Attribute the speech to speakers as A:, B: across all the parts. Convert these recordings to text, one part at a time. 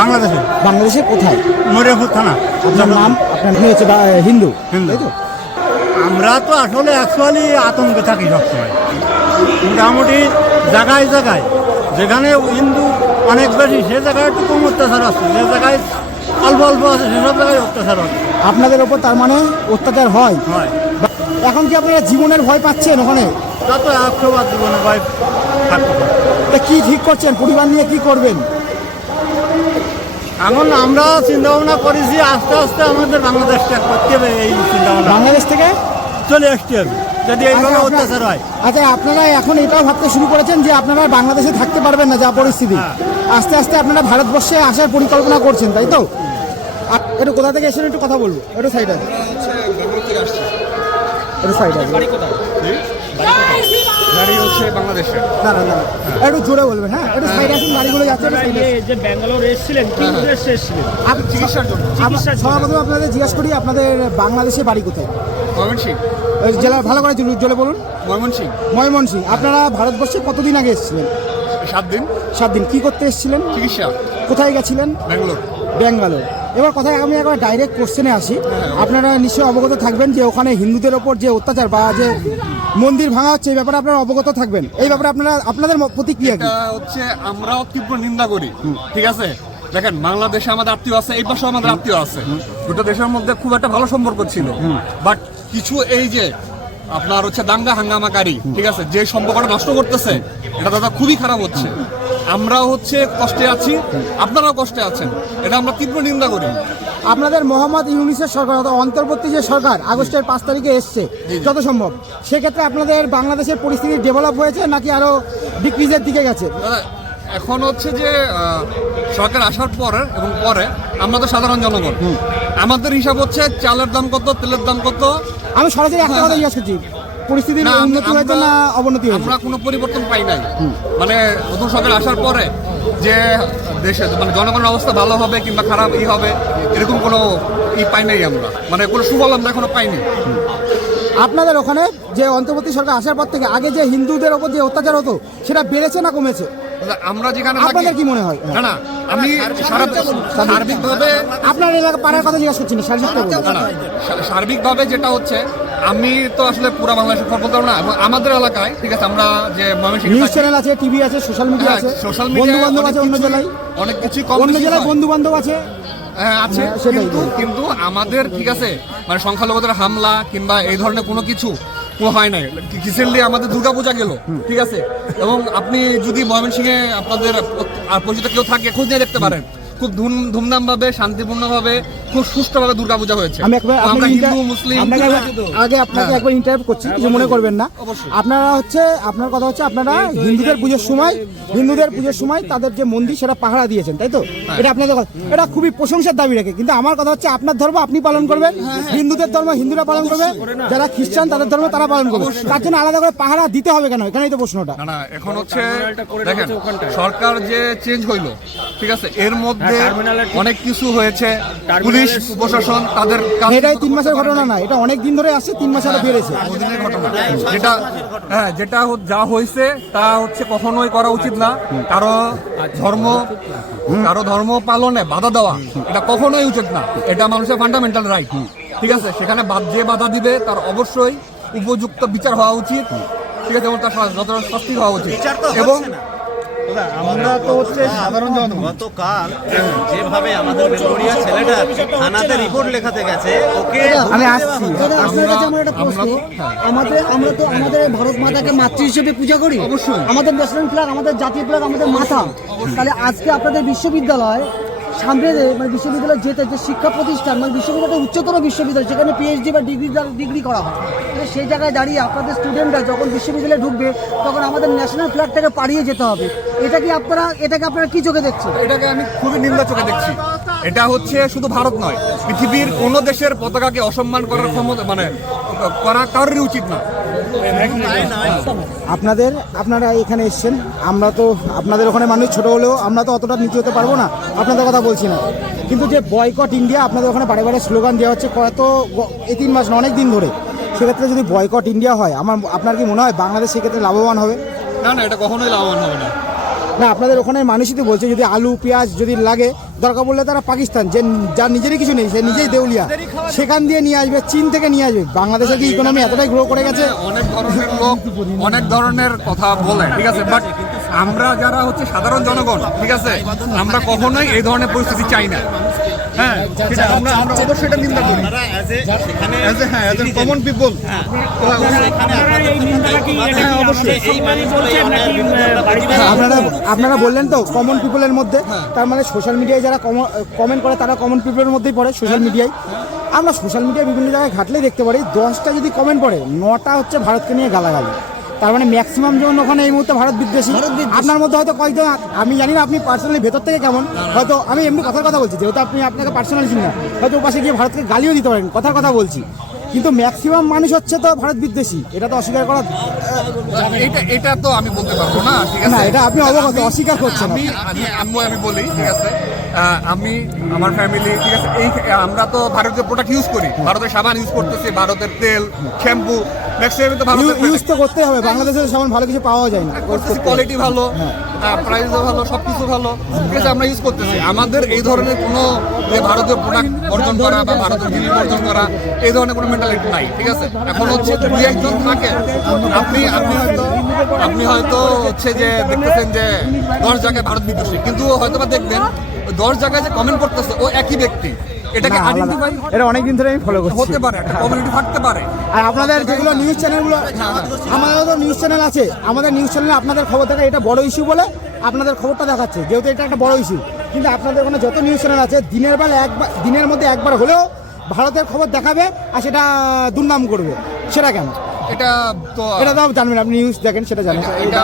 A: বাংলাদেশে?
B: বাংলাদেশে কোথায়?
A: মরিয়াপুর থানা।
B: আপনার নাম? আপনার আপনি হচ্ছে হিন্দু। তো?
A: আমরা তো আসলে অ্যাকচুয়ালি আতঙ্কে থাকি সবসময়। মোটামুটি জায়গায় জায়গায়। যেখানে হিন্দু অনেক বেশি সে জায়গায় একটু কম অত্যাচার আছে। যে জায়গায় অল্প অল্প আছে সেসব জায়গায় অত্যাচার আছে।
B: আপনাদের ওপর তার মানে অত্যাচার হয়?
A: হয়।
B: এখন কি আপনারা জীবনের ভয় পাচ্ছেন ওখানে?
A: তা তো একশো বার জীবনে ভাই থাকতে
B: তা কি ঠিক করছেন? পরিবার নিয়ে কি করবেন?
A: এখন আমরা চিন্তা ভাবনা করেছি আস্তে আস্তে আমাদের বাংলাদেশ ত্যাগ করতে হবে এই চিন্তা ভাবনা
B: বাংলাদেশ থেকে?
A: চলে আসতে হবে যদি এইভাবে
B: আচ্ছা,
A: অত্যাচার হয়।
B: আচ্ছা আপনারা এখন এটাও ভাবতে শুরু করেছেন যে আপনারা বাংলাদেশে থাকতে পারবেন না যা পরিস্থিতি।
A: হ্যাঁ।
B: আস্তে আস্তে আপনারা ভারতবর্ষে আসার পরিকল্পনা করছেন তাই তো? একটু কোথা থেকে এসেছেন একটু কথা বলব একটু সাইড আছে একটু সাইড আছে
C: গাড়ি হচ্ছে বাংলাদেশে
B: দাঁড়ান দাঁড়ান একটু জোরে বলবেন হ্যাঁ? একটু সাইড আসুন গাড়িগুলো যাচ্ছে
D: যে ব্যাঙ্গালোর এসেছিলেন কি উদ্দেশ্যে এসেছিলেন?
B: আপ-
C: চিকিৎসার জন্য।
B: আপ- সর্বপ্রথম আপনাদের জিজ্ঞাসা করি আপনাদের বাংলাদেশে বাড়ি কোথায়?
C: ময়মনসিং
B: জেলা ভালো করে জোরে বলুন।
C: ময়মনসিং
B: ময়মনসিং আপনারা ভারতবর্ষে কতদিন আগে এসেছিলেন?
C: সাত দিন।
B: সাত দিন। কি করতে এসেছিলেন?
C: চিকিৎসা।
B: কোথায় গেছিলেন?
C: ব্যাঙ্গালোর।
B: ব্যাঙ্গালোর। এবার কথায় আমি একবার ডাইরেক্ট কোশ্চেনে আসি। আপনারা নিশ্চয়ই অবগত থাকবেন যে ওখানে হিন্দুদের ওপর যে অত্যাচার বা যে মন্দির ভাঙা হচ্ছে, এই ব্যাপারে আপনারা অবগত থাকবেন। এই ব্যাপারে আপনারা, আপনাদের প্রতিক্রিয়া কি?
C: হচ্ছে, আমরাও তীব্র নিন্দা করি। ঠিক আছে? দেখেন, বাংলাদেশে আমাদের আত্মীয় আছে, এই পাশেও আমাদের আত্মীয় আছে। দুটো দেশের মধ্যে খুব একটা ভালো সম্পর্ক ছিল। বাট কিছু এই যে, আপনার হচ্ছে দাঙ্গা হাঙ্গামাকারী, ঠিক আছে? যে সম্পর্কটা নষ্ট করতেছে, এটা দাদা খুবই খারাপ হচ্ছে। আমরাও হচ্ছে কষ্টে আছি, আপনারাও কষ্টে আছেন। এটা আমরা তীব্র নিন্দা করি।
B: আপনাদের মোহাম্মদ ইউনিসের সরকার অর্থাৎ অন্তর্বর্তী যে সরকার আগস্টের পাঁচ তারিখে এসছে যত সম্ভব। সেক্ষেত্রে আপনাদের বাংলাদেশের পরিস্থিতি ডেভেলপ হয়েছে নাকি আরও ডিক্রিজের দিকে গেছে?
C: এখন হচ্ছে যে সরকার আসার পরে এবং পরে আমরা তো সাধারণ জনগণ। আমাদের হিসাব হচ্ছে চালের দাম কত তেলের দাম কত?
B: আমি সরাসরি একটা কথা জিজ্ঞাসা করছি পরিস্থিতির উন্নতি হয়েছে না অবনতি হয়েছে?
C: আমরা কোনো পরিবর্তন পাই নাই। মানে নতুন সরকার আসার পরে যে দেশে মানে জনগণের অবস্থা ভালো হবে কিংবা খারাপ ই হবে এরকম কোনো ই পাই নাই আমরা। মানে কোনো সুফল আমরা এখনও পাইনি।
B: আপনাদের ওখানে যে অন্তর্বর্তী সরকার আসার পর থেকে আগে যে হিন্দুদের ওপর যে অত্যাচার হতো সেটা বেড়েছে না কমেছে?
C: আমরা যেখানে
B: আপনাদের কি মনে হয়?
C: না না আমি সার্বিকভাবে
B: আপনার এলাকা পাড়ার কথা জিজ্ঞাসা করছি না
C: সার্বিকভাবে যেটা হচ্ছে আমি তো আসলে পুরো বাংলাদেশের খবর বলতে না এবং আমাদের এলাকায় ঠিক আছে আমরা যে
B: নিউজ চ্যানেল আছে টিভি আছে সোশ্যাল মিডিয়া আছে
C: সোশ্যাল
B: বন্ধু বান্ধব আছে অন্য জেলায়।
C: অনেক কম
B: অন্য জেলায় বন্ধু বান্ধব আছে।
C: হ্যাঁ আছে
B: হ্যাঁ,
C: কিন্তু কিন্তু আমাদের ঠিক আছে মানে সংখ্যালঘুদের হামলা কিংবা এই ধরনের কোনো কিছু হয় নাই। রিসেন্টলি আমাদের দুর্গাপূজা গেল ঠিক আছে এবং আপনি যদি ময়মনসিংহে আপনাদের পরিচিত কেউ থাকে খোঁজ নিয়ে দেখতে পারেন। খুব ধুম ধুমধাম ভাবে শান্তিপূর্ণ ভাবে খুব সুষ্ঠুভাবে দুর্গাপূজা হয়েছে।
B: আমি একবার
C: আমরা হিন্দু মুসলিম
B: আগে আপনাকে
C: হ্যাঁ।
B: একবার ইন্টারভিউ করছি কিছু মনে করবেন না। আপনারা হচ্ছে আপনার কথা হচ্ছে আপনারা হিন্দুদের পুজোর সময় হিন্দুদের পুজোর সময় তাদের যে মন্দির সেটা পাহারা দিয়েছেন তাই তো?
C: হ্যাঁ।
B: এটা আপনাদের কথা। এটা খুবই প্রশংসার দাবি রাখে। কিন্তু আমার কথা হচ্ছে আপনার ধর্ম আপনি পালন করবেন।
C: হ্যাঁ,
B: হিন্দুদের ধর্ম হিন্দুরা পালন করবে। যারা খ্রিস্টান তাদের ধর্ম তারা পালন করবে। তার জন্য আলাদা করে পাহারা দিতে হবে কেন? এখানেই তো প্রশ্নটা।
C: না না এখন হচ্ছে দেখেন সরকার যে চেঞ্জ হইল ঠিক আছে? এর মধ্যে
D: হ্যাঁ,
C: অনেক কিছু হয়েছে পুলিশ প্রশাসন তাদের
B: এটাই তিন মাসের ঘটনা
C: নাই।
B: না এটা অনেক দিন ধরে আসছে তিন মাস আরও বেড়েছে।
C: ঘটনা। যেটা হ্যাঁ যেটা যা হয়েছে তা হচ্ছে কখনোই করা উচিত না। কারও ধর্ম কারও ধর্ম পালনে বাধা দেওয়া এটা কখনোই উচিত না। এটা মানুষের ফান্ডামেন্টাল রাইট ঠিক আছে? সেখানে বাদ- যে বাধা দিবে তার অবশ্যই উপযুক্ত বিচার হওয়া উচিত। ঠিক আছে? এবং তার যথেষ্ট শাস্তি হওয়া উচিত। এবং
A: আমরা তো হচ্ছে সাধারণ জনগণ
E: গতকাল যেভাবে আমাদের মেমোরিয়া ছেলেটা থানাতে রিপোর্ট লেখাতে গেছে ওকে
B: আমি আসছি।
F: আপনার কাছে আমার একটা প্রশ্ন।
C: হ্যাঁ।
F: আমাদের আমরা তো আমাদের ভারত মাতাকে মাতৃ হিসেবে পূজা করি।
C: অবশ্যই।
F: আমাদের ন্যাশনাল ফ্ল্যাগ আমাদের জাতীয় ফ্ল্যাগ আমাদের মাথা তাহলে আজকে আপনাদের বিশ্ববিদ্যালয় সামনে মানে বিশ্ববিদ্যালয় যেতে যে শিক্ষা প্রতিষ্ঠান মানে বিশ্ববিদ্যালয় উচ্চতর বিশ্ববিদ্যালয় সেখানে পিএইচডি বা ডিগ্রি ডিগ্রি করা হয় সেই জায়গায় দাঁড়িয়ে আপনাদের স্টুডেন্টরা যখন বিশ্ববিদ্যালয়ে ঢুকবে, তখন আমাদের ন্যাশনাল ফ্ল্যাগটাকে পাড়িয়ে যেতে হবে। এটা কি আপনারা, এটাকে আপনারা কি চোখে দেখছেন?
C: এটাকে আমি খুবই নিন্দা চোখে দেখছি। এটা হচ্ছে শুধু ভারত নয়, পৃথিবীর কোন দেশের পতাকাকে অসম্মান করার ক্ষমতা মানে করা কারোরই উচিত না।
B: আপনাদের, আপনারা এখানে এসছেন। আমরা তো আপনাদের ওখানে মানুষ ছোট হলেও আমরা তো অতটা নিচে হতে পারব না। আপনাদের কথা বলছি না। কিন্তু যে বয়কট ইন্ডিয়া আপনাদের ওখানে বারে বারে স্লোগান দেওয়া হচ্ছে কত এই তিন মাস না, অনেক দিন ধরে। সেক্ষেত্রে যদি বয়কট ইন্ডিয়া হয়, আমার, আপনার কি মনে হয় বাংলাদেশ সেক্ষেত্রে লাভবান হবে?
C: না না, এটা কখনোই লাভবান হবে না।
B: না, আপনাদের ওখানে মানুষই তো বলছে, যদি আলু, পেঁয়াজ যদি লাগে, দরকার বললে তারা পাকিস্তান, যে যার নিজেরই কিছু নেই, সে নিজেই দেউলিয়া। সেখান দিয়ে নিয়ে আসবে, চীন থেকে নিয়ে আসবে। বাংলাদেশের কি ইকোনমি এতটাই গ্রো করে গেছে?
C: অনেক ধরনের লোক, অনেক ধরনের কথা বলে, ঠিক আছে? বাট আমরা যারা হচ্ছে সাধারণ জনগণ, ঠিক আছে? আমরা কখনোই এই ধরনের পরিস্থিতি চাই না। হ্যাঁ সেটা আমরা আমরা অবশ্যই এটা নিন্দা করি।
E: আপনারা as a সেখানে
C: অ্যাজ এ হ্যাঁ অ্যাজ এ কমন পিপল
D: আপনারা বাড়িতে
B: আপনারা আপনারা বললেন তো কমন পিপলের মধ্যে তার মানে সোশ্যাল মিডিয়ায় যারা কমেন্ট করে তারা কমন পিপলের মধ্যেই পড়ে সোশ্যাল মিডিয়ায় আমরা সোশ্যাল মিডিয়ায় বিভিন্ন জায়গায় ঘাটলেই দেখতে পারি দশটা যদি কমেন্ট পড়ে নটা হচ্ছে ভারতকে নিয়ে গালাগালি। তার মানে ম্যাক্সিমাম জন ওখানে এই মুহূর্তে ভারত বিদ্বেষী। আপনার মধ্যে হয়তো কয়েকজন আমি জানি না আপনি পার্সোনালি ভেতর থেকে কেমন। হয়তো আমি এমনি কথার কথা বলছি যেহেতু আপনি আপনাকে পার্সোনালি চিনি না। হয়তো ওপাশে গিয়ে ভারতকে গালিও দিতে পারেন কথার কথা বলছি। কিন্তু ম্যাক্সিমাম মানুষ হচ্ছে তো ভারত বিদ্বেষী এটা তো অস্বীকার করা
C: এটা এটা তো আমি বলতে পারব না ঠিক আছে?
B: না, এটা আপনি অবগত, অস্বীকার করছেন।
C: আমি আমি বলি ঠিক আছে? আমি আমার ফ্যামিলি ঠিক আছে? এই আমরা তো ভারতীয় প্রোডাক্ট ইউজ করি। ভারতের সাবান ইউজ করতেছি ভারতের তেল শ্যাম্পু ম্যাক্সিমাম তো ভারতের
B: ইউজ তো করতে হবে বাংলাদেশের সাবান ভালো কিছু পাওয়া যায় না।
C: করতেছি কোয়ালিটি ভালো প্রাইসও ভালো সব কিছু ভালো ঠিক আছে আমরা ইউজ করতেছি। আমাদের এই ধরনের কোনো যে ভারতীয় প্রোডাক্ট অর্জন করা বা ভারতের জিনিস অর্জন করা এই ধরনের কোনো মেন্টালিটি নাই ঠিক আছে? এখন হচ্ছে দুই একজন থাকে আপনি আপনি হয়তো আপনি হয়তো হচ্ছে যে দেখতেছেন যে দশ জায়গায় ভারত বিদ্বেষী কিন্তু হয়তো বা দেখবেন দশ জায়গায় যে কমেন্ট করতেছে ও একই ব্যক্তি। এটাকে। আইডেন্টিফাই
B: এটা অনেকদিন ধরে আমি ফলো করছি।
C: হতে পারে একটা কমিউনিটি থাকতে পারে।
B: আর আপনাদের যেগুলো নিউজ চ্যানেলগুলো আমাদের তো নিউজ চ্যানেল আছে। আমাদের নিউজ চ্যানেলে আপনাদের খবর দেখা এটা বড় ইস্যু বলে আপনাদের খবরটা দেখাচ্ছে, যেহেতু এটা একটা বড় ইস্যু কিন্তু আপনাদের ওখানে যত নিউজ চ্যানেল আছে, দিনের বেলা একবার, দিনের মধ্যে একবার হলেও ভারতের খবর দেখাবে আর সেটা দুর্নাম করবে। সেটা কেন
C: এটা তো
B: এটা তো জানবেন আপনি নিউজ দেখেন সেটা জানেন।
C: এটা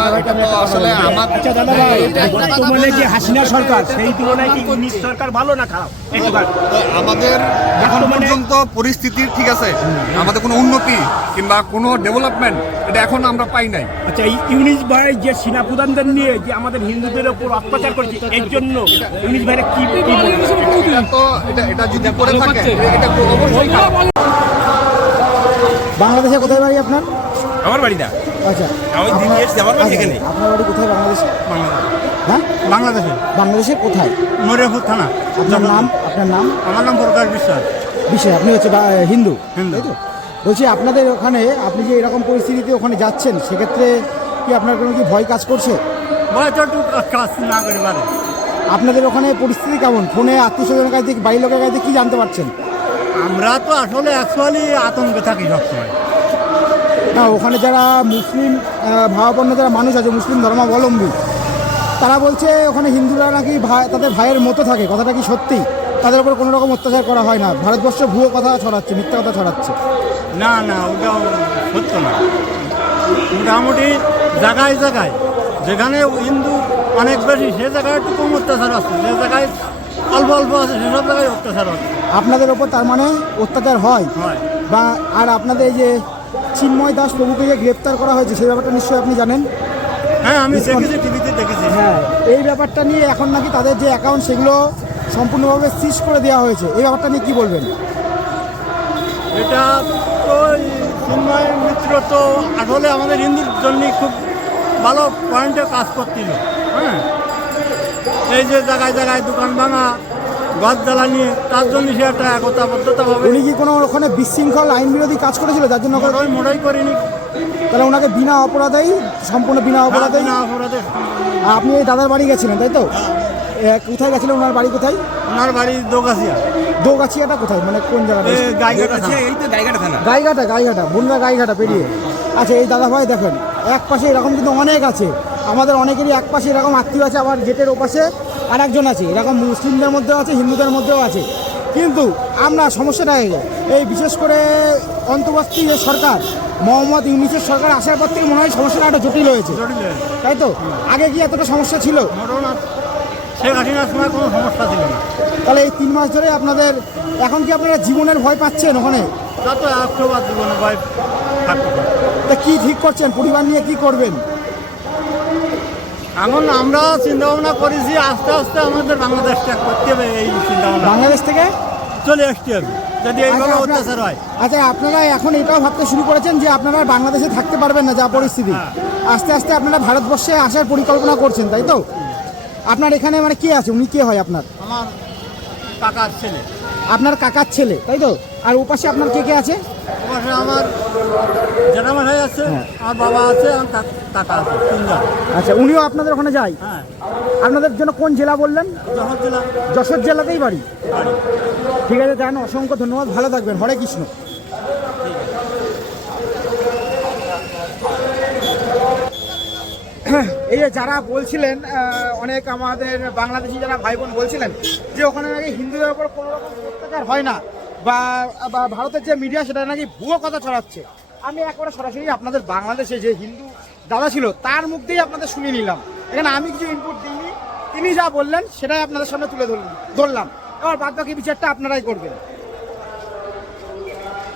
C: আসলে আমার
D: আচ্ছা দাদা ভাই বর্তমানে যে হাসিনা সরকার? সেই তুলনায় কি সরকার ভালো না খারাপ?
C: আমাদের এখন পর্যন্ত পরিস্থিতি ঠিক আছে। আমাদের কোনো উন্নতি কিংবা কোনো ডেভেলপমেন্ট এটা এখন আমরা পাই নাই।
D: আচ্ছা এই ইউনিস ভাই যে সেনা প্রধানদের নিয়ে যে আমাদের হিন্দুদের ওপর অত্যাচার করছে এর জন্য ইউনিস ভাইরা কি কি
C: এটা তো এটা এটা যদি করে থাকে এটা অবশ্যই।
B: বাংলাদেশে কোথায় বাড়ি আপনার?
G: আমার বাড়ি না।
B: আচ্ছা।
G: আমি দিল্লি এসেছি আমার বাড়ি
B: আচ্ছা,
G: এখানে।
B: আপনার বাড়ি কোথায় বাংলাদেশে? হ্যাঁ?
A: বাংলাদেশে।
B: বাংলাদেশে কোথায়?
A: মরিয়াপুর থানা।
B: আপনার নাম? আপনার নাম?
A: আমার নাম প্রকাশ বিশ্বাস।
B: বিষয় আপনি হচ্ছে বা- হিন্দু।
A: হিন্দু।
B: তাই তো? বলছি আপনাদের ওখানে আপনি যে এরকম পরিস্থিতিতে ওখানে যাচ্ছেন সেক্ষেত্রে কি আপনার কোনো কি ভয় কাজ করছে?
A: একটু কাজ না করে পারে।
B: আপনাদের ওখানে পরিস্থিতি কেমন? ফোনে আত্মীয় স্বজনের কাছ থেকে বাড়ির লোকের কাছ থেকে কি জানতে পারছেন?
A: আমরা তো আসলে অ্যাকচুয়ালি আতঙ্কে থাকি সবসময়।
B: না ওখানে যারা মুসলিম ভাবাপন্ন যারা মানুষ আছে মুসলিম ধর্মাবলম্বী তারা বলছে ওখানে হিন্দুরা নাকি ভাই তাদের ভাইয়ের মতো থাকে কথাটা কি সত্যি? তাদের উপর কোনো রকম অত্যাচার করা হয় না। ভারতবর্ষ ভুয়ো কথা ছড়াচ্ছে মিথ্যা কথা ছড়াচ্ছে।
A: না না ওটা সত্য না। মোটামুটি জায়গায় জায়গায় যেখানে হিন্দু অনেক বেশি সে জায়গায় একটু কম অত্যাচার আছে যে জায়গায় অল্প অল্প আছে সেসব জায়গায় অত্যাচার আছে।
B: আপনাদের ওপর তার মানে অত্যাচার হয়। বা আর আপনাদের এই যে চিন্ময় দাস প্রভুকে যে গ্রেপ্তার করা হয়েছে সেই ব্যাপারটা নিশ্চয়ই আপনি জানেন?
A: হ্যাঁ আমি দেখেছি টিভিতে দেখেছি।
B: হ্যাঁ এই ব্যাপারটা নিয়ে এখন নাকি তাদের যে অ্যাকাউন্ট সেগুলো সম্পূর্ণভাবে সিজ করে দেওয়া হয়েছে। এই ব্যাপারটা নিয়ে কি বলবেন?
A: এটা তো চিন্ময় মিত্র তো আসলে আমাদের হিন্দুর জন্য খুব ভালো পয়েন্টে কাজ করছিল। হ্যাঁ এই যে জায়গায় জায়গায় দোকান ভাঙা ঘর জ্বালানি তার জন্য সে একটা একতাবদ্ধতাভাবে
B: উনি কি কোনো ওখানে বিশৃঙ্খল আইন বিরোধী কাজ করেছিল? যার জন্য
A: মোড়ই মোড়াই করিনি।
B: তাহলে ওনাকে বিনা অপরাধেই সম্পূর্ণ বিনা অপরাধেই
A: না অপরাধে
B: আর আপনি এই দাদার বাড়ি গেছিলেন তাই তো? কোথায় গেছিলেন? ওনার বাড়ি কোথায়?
A: ওনার বাড়ি দোগাছিয়া।
B: দোগাছিয়াটা কোথায়? মানে কোন জায়গাটা?
A: এই গাইঘাটা। থানা।
G: এই তো জায়গাটা
B: গাইঘাটা গাইঘাটা বনগা গাইঘাটা পেরিয়ে। আচ্ছা এই দাদা ভাই দেখেন এক পাশে এরকম কিন্তু অনেক আছে। আমাদের অনেকেরই এক পাশে এরকম আত্মীয় আছে আবার গেটের ওপাশে আর একজন আছে এরকম মুসলিমদের মধ্যেও আছে হিন্দুদের মধ্যেও আছে। কিন্তু আমরা সমস্যাটা এই এই বিশেষ করে অন্তর্বর্তী যে সরকার মোহাম্মদ ইউনিসের সরকার আসার পর থেকে মনে হয় সমস্যাটা একটা জটিল হয়েছে। তাই তো? আগে কি এতটা সমস্যা ছিল?
A: মোটর না শেখ হাসিনার সময় কোনো সমস্যা ছিল না।
B: তাহলে এই তিন মাস ধরে আপনাদের এখন কি আপনারা জীবনের ভয় পাচ্ছেন ওখানে?
A: তা ভয়
B: তা কি ঠিক করছেন? পরিবার নিয়ে কি করবেন?
A: এখন আমরা চিন্তা ভাবনা করেছি আস্তে আস্তে আমাদের বাংলাদেশ ত্যাগ করতে হবে এই চিন্তা ভাবনা
B: বাংলাদেশ থেকে?
A: চলে আসতে হবে যদি এইভাবে
B: আচ্ছা,
A: অত্যাচার হয়।
B: আচ্ছা আপনারা এখন এটাও ভাবতে শুরু করেছেন যে আপনারা বাংলাদেশে থাকতে পারবেন না যা পরিস্থিতি।
A: হ্যাঁ।
B: আস্তে আস্তে আপনারা ভারতবর্ষে আসার পরিকল্পনা করছেন তাই তো? আপনার এখানে মানে কে আছে? উনি কে হয় আপনার?
A: আমার কাকার ছেলে।
B: আপনার কাকার ছেলে তাই তো? আর ওপাশে আপনার কে কে আছে?
A: ওপাশে আমার জেঠামশাই আছে আমার বাবা আছে আমার কা- কাকা আছে তিনজন।
B: আচ্ছা উনিও আপনাদের ওখানে যায়?
A: হ্যাঁ।
B: আপনাদের জন্য কোন জেলা বললেন?
A: যশোর জেলা।
B: যশোর জেলাতেই বাড়ি? ঠিক আছে জান অসংখ্য ধন্যবাদ ভালো থাকবেন। হরে কৃষ্ণ। এই যে যারা বলছিলেন অনেক আমাদের বাংলাদেশি যারা ভাই বোন বলছিলেন যে ওখানে নাকি হিন্দুদের উপর কোনো রকম অত্যাচার হয় না, বা ভারতের যে মিডিয়া সেটা নাকি ভুয়ো কথা ছড়াচ্ছে। আমি একবারে সরাসরি আপনাদের বাংলাদেশে যে হিন্দু দাদা ছিল, তার মুখ দিয়েই আপনাদের শুনে নিলাম। এখানে আমি কিছু ইনপুট দিইনি, তিনি যা বললেন, সেটাই আপনাদের সামনে তুলে ধরলাম। এবার বাদ বাকি বিচারটা আপনারাই করবেন।